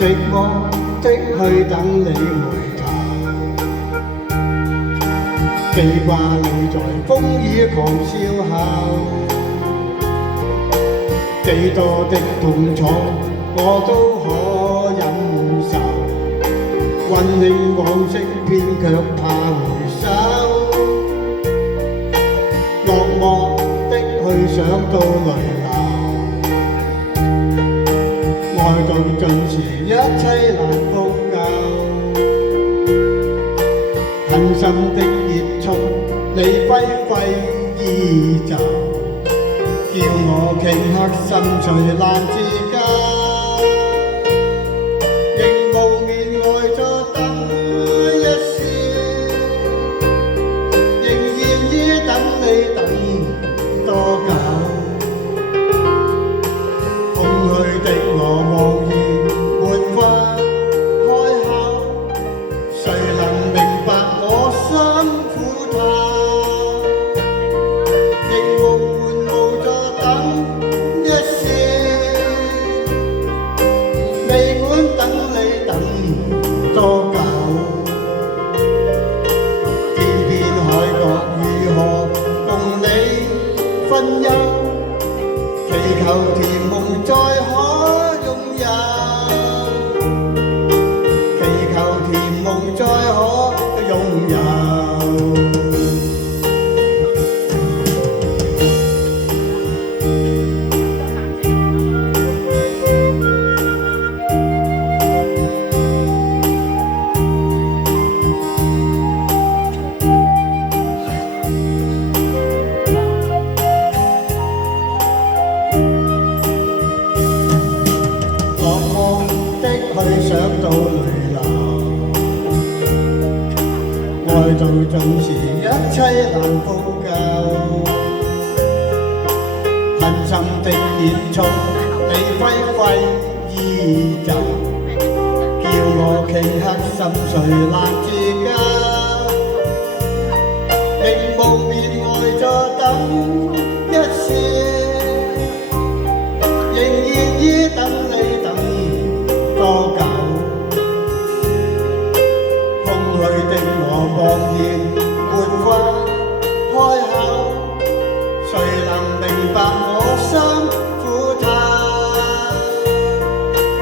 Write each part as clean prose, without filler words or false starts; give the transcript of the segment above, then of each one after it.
寂寞的去等你回頭，記掛你在風雨狂笑後，幾多的痛楚我都可忍受，溫馨往昔偏卻怕回首，落寞的去想到淚流。愛到盡時，一切難復舊。狠心的結束，你揮揮衣袖，叫我頃刻心碎難自救。仍無眠呆坐等一宵，仍願意等你等多久？空虛的我茫然沒法開口，誰能明白我心苦透？仍無助等一宵，未管等你等多久，偏偏海角如何共你分憂？祈求甜夢再可擁有，祈求甜夢再可擁有。去想到淚流，愛到盡時，一切難復舊。狠心的結束，你揮揮衣袖，叫我頃刻心碎難自救。仍無眠呆坐等一宵，仍願意等你等多久？空虛的我茫然沒法開口，誰能明白我心苦透？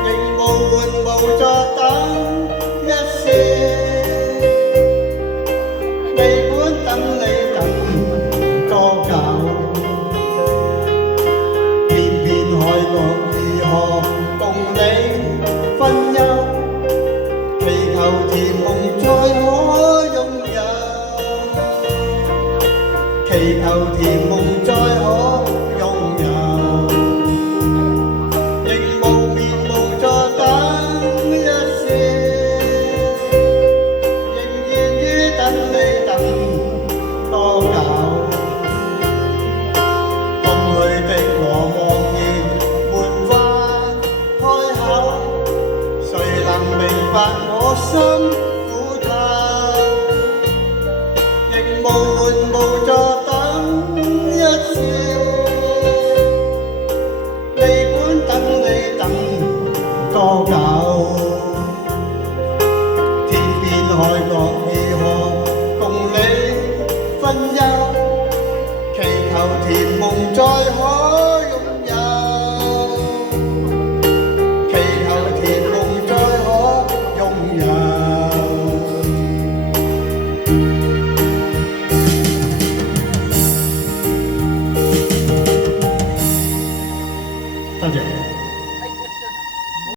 仍無助等一宵，未管等你等多久？偏偏海角如何共你分憂？祈求甜夢再可擁有，祈求甜夢再可擁有。仍無眠無助等一宵，仍願於等你等多久？空虛的我茫然沒法開口，誰能明白我心苦透？仍無助等一宵，未管等你等多久？